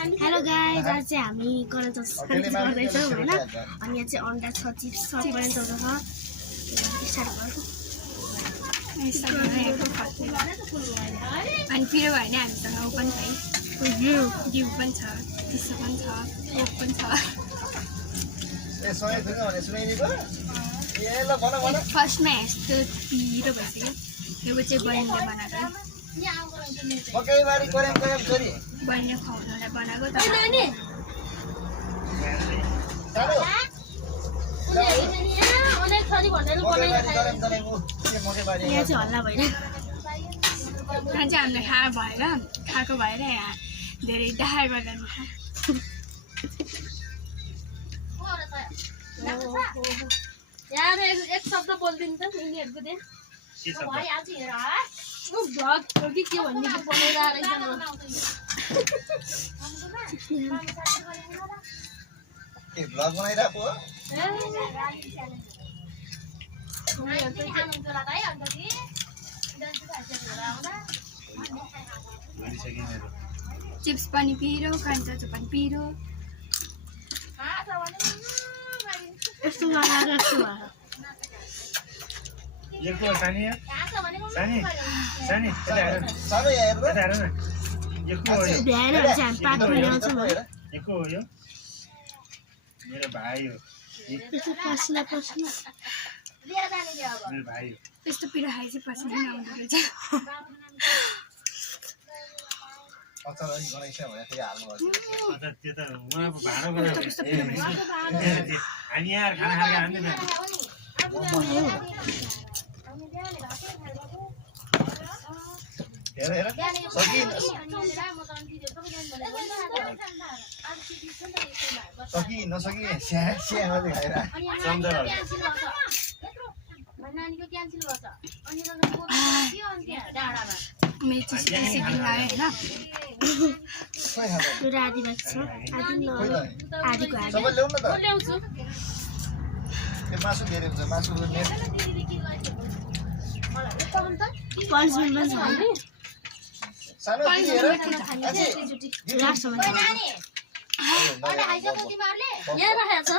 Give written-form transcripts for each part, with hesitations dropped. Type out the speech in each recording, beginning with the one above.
Hello guys, आज चाहिँ हामी गर्न गर्दैछौँ हैन। अनि यहाँ चाहिँ अन्डा छ, चिप्स छ, पनि चल्छ। स्टार्ट गरौँ। अनि पिरो भएन हामीसँग उ पनि छ है, घिउ पनि छ, चिसो पनि छ, कोक पनि छ। फर्स्टमा यस्तो पिरो भइसक्यो। यो चाहिँ बहिनीले बनाएको, बहिनीले खुवाउनुलाई बनाएको। यहाँ चाहिँ हल्ला भइरहेको, यहाँ चाहिँ हामीले खाएको भएर यहाँ धेरै डाहा गर्दैन। यार एक शब्द बोल्दिनु त यिनीहरुको दे भइहाल्छ। हेर भ्लग हो कि के भन्ने के बनाइरहेको रहेछ। के भ्लग बनाइरहेको हो? चिप्स पनि पिरो, कान्छा पनि पिरो। यस्तो लगाएर यस्तो भयो। भ्याएर चाहिँ हामी पातमा ल्याउँछौँ। मेरो भाइ हो। यस्तो पस्ला यस्तो पिरो खाए चाहिँ पसिना आउँदो रहेछ। त्यो त उहाँको भाँडो हामी यहाँ खाना खाएर हान्दैन। सकी नसकी स्या मात्रै खाएर मेरो चिसो सेकिङ लाग्यो होइन। मेरो आधी बाँकी छ, आधीको आधी सबै ल्याउनु न त। त्यो मासु धेरै हुन्छ, मासु पनिसमेन्ट पनि छ नि। सानो हेर लास्टमा यहाँ राखेको छ।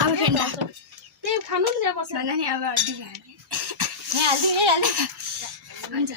अब फेन्दा त्यही खानु नि अब हुन्छ।